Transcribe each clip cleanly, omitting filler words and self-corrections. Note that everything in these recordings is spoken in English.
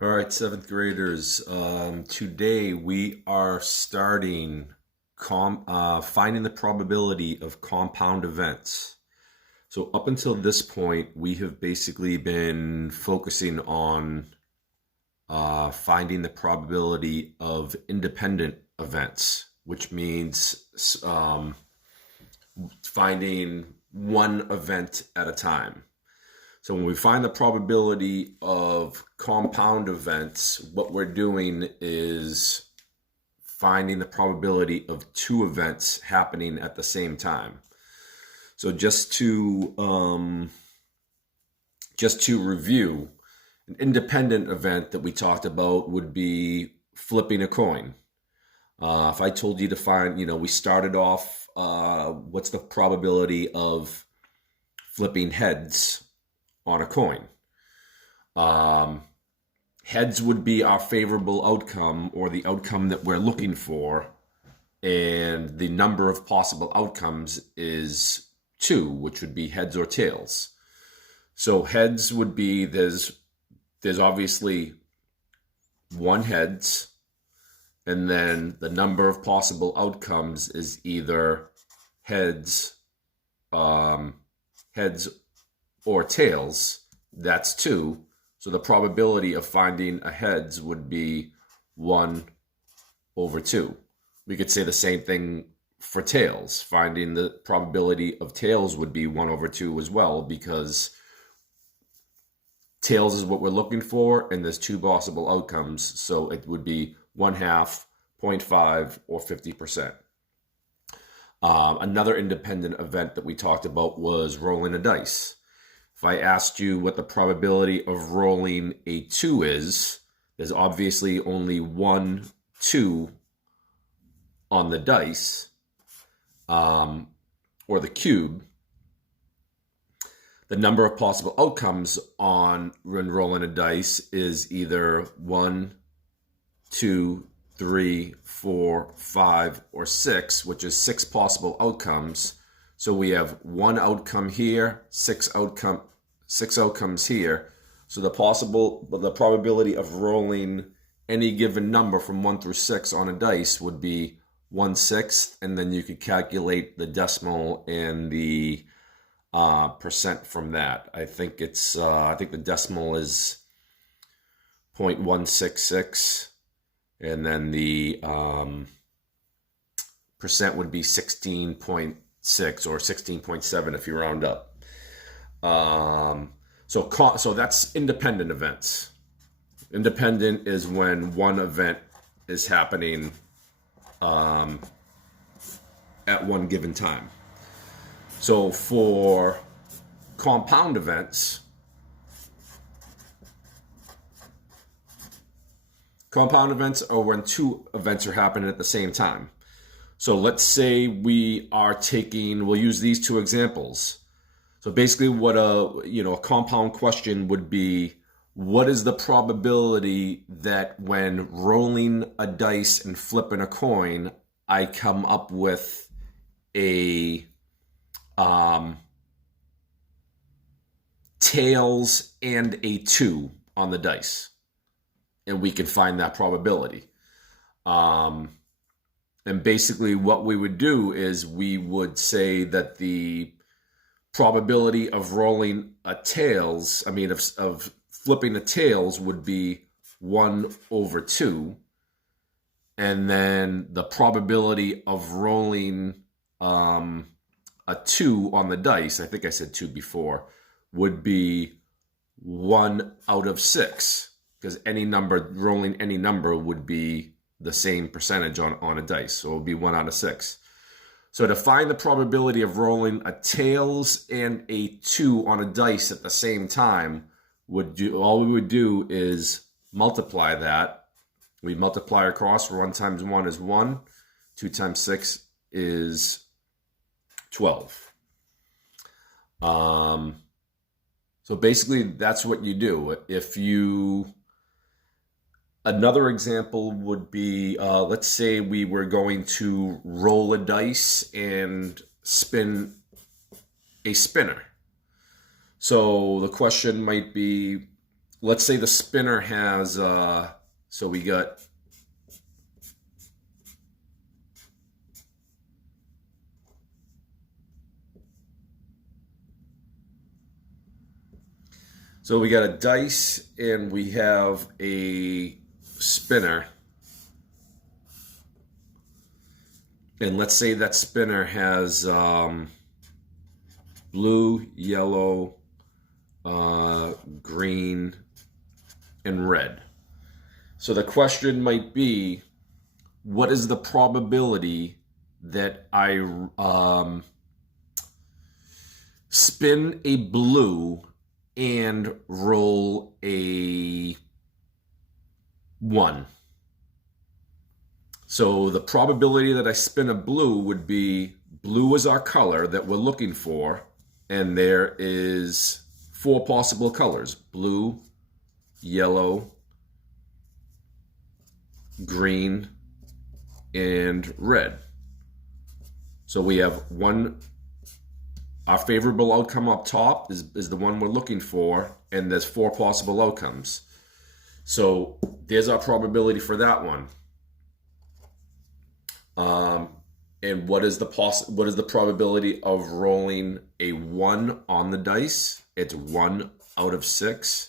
All right, seventh graders. Today we are starting finding the probability of compound events. So up until this point, we have basically been focusing on finding the probability of independent events, which means finding one event at a time. So when we find the probability of compound events, what we're doing is finding the probability of two events happening at the same time. So just to review, an independent event that we talked about would be flipping a coin. If I told you to find, we started off, what's the probability of flipping heads on a coin? Um, Heads would be our favorable outcome or the outcome that we're looking for, and the number of possible outcomes is two, which would be heads or tails. So heads would be there's obviously one heads, and then the number of possible outcomes is either heads, um, heads or tails. That's two. So the probability of finding a heads would be 1 over 2. We could say the same thing for tails. Finding the probability of tails would be 1 over 2 as well, because tails is what we're looking for, and there's two possible outcomes. So it would be 1/2, 0.5, or 50%. Another independent event that we talked about was rolling a dice. If I asked you what the probability of rolling a 2 is, there's obviously only 1 2 on the dice, or the cube. The number of possible outcomes on when rolling a dice is either 1, 2, 3, 4, 5, or 6, which is 6 possible outcomes. So we have one outcome here, six outcomes here. So the probability of rolling any given number from 1 through 6 on a dice would be 1/6, and then you could calculate the decimal and the percent from that. I think the decimal is 0.166, and then the percent would be 16.6 or 16.7 if you round up. So that's independent events. Independent is when one event is happening at one given time. So for compound events, are when two events are happening at the same time. So let's say we'll use these two examples. So basically what a compound question would be: what is the probability that when rolling a dice and flipping a coin, I come up with a tails and a 2 on the dice? And we can find that probability. And basically what we would do is we would say that the probability of rolling a tails, of flipping the tails, would be 1 over 2. And then the probability of rolling a 2 on the dice, I think I said 2 before, would be 1 out of 6, because rolling any number would be the same percentage on a dice. So it would be 1 out of 6. So to find the probability of rolling a tails and a 2 on a dice at the same time, all we would do is multiply that. We multiply across. 1 times 1 is 1. 2 times 6 is 12. So basically that's what you do. Another example would be, let's say we were going to roll a dice and spin a spinner. So the question might be, let's say the spinner has, so we got a dice and we have a spinner. And let's say that spinner has blue, yellow, green, and red. So the question might be, what is the probability that I spin a blue and roll a 1? So the probability that I spin a blue would be, blue is our color that we're looking for, and there is 4 possible colors: blue, yellow, green, and red. So we have one, our favorable outcome up top is the one we're looking for, and there's 4 possible outcomes. So there's our probability for that one. And what is the probability of rolling a 1 on the dice? It's 1 out of 6.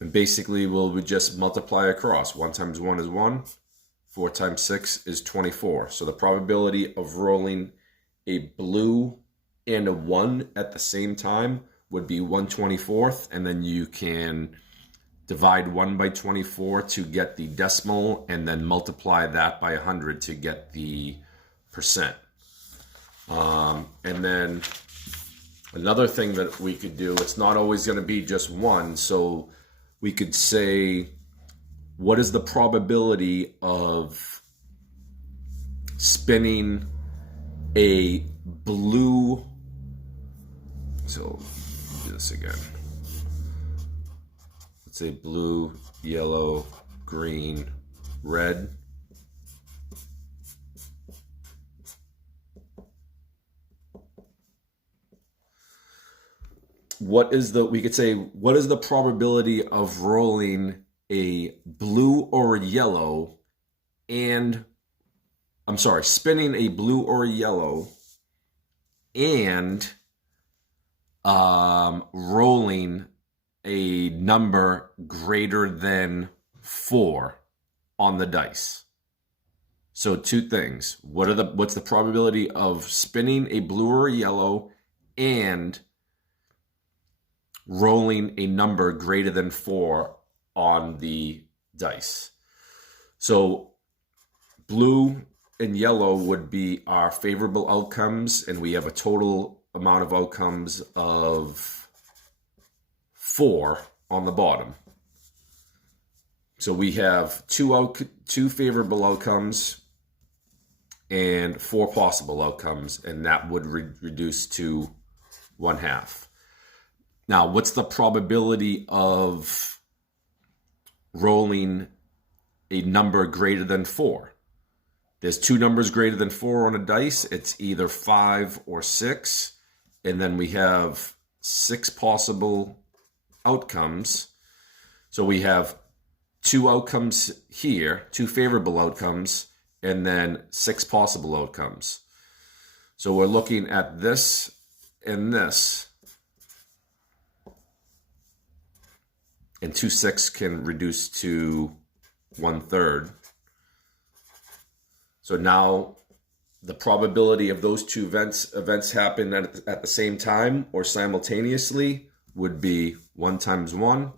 And basically we just multiply across. 1 times 1 is 1. 4 times 6 is 24. So the probability of rolling a blue and a 1 at the same time would be 1/24th, and then you can divide 1 by 24 to get the decimal, and then multiply that by 100 to get the percent. And then another thing that we could do, it's not always going to be just 1, so we could say, what is the probability of spinning a blue? So do this again. Let's say blue, yellow, green, red. We could say, what is the probability of rolling a blue or a yellow spinning a blue or a yellow and rolling a number greater than 4 on the dice? So 2 things. What's the probability of spinning a blue or a yellow and rolling a number greater than 4 on the dice? So blue and yellow would be our favorable outcomes, and we have a total amount of outcomes of 4 on the bottom. So we have two favorable outcomes and 4 possible outcomes, and that would reduce to 1/2. Now, what's the probability of rolling a number greater than 4? There's 2 numbers greater than 4 on a dice. It's either 5 or 6. And then we have 6 possible outcomes. So we have 2 outcomes here, 2 favorable outcomes, and then 6 possible outcomes. So we're looking at this and this. And 2 6 can reduce to 1/3. So now the probability of those 2 events happen at the same time or simultaneously would be 1 times 1,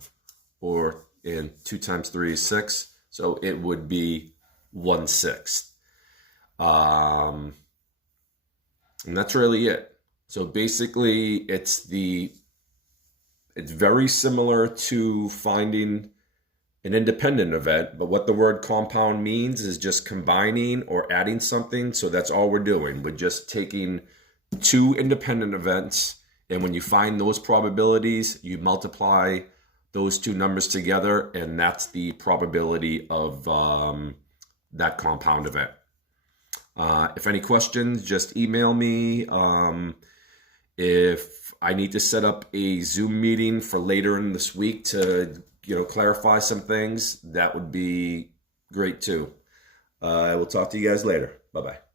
or in 2 times 3 is 6. So it would be 1/6. And that's really it. So basically it's very similar to finding an independent event, but what the word compound means is just combining or adding something. So that's all we're doing. We're just taking 2 independent events, and when you find those probabilities, you multiply those 2 numbers together, and that's the probability of that compound event. If any questions, just email me. If I need to set up a Zoom meeting for later in this week to, clarify some things, that would be great too. I will talk to you guys later. Bye bye.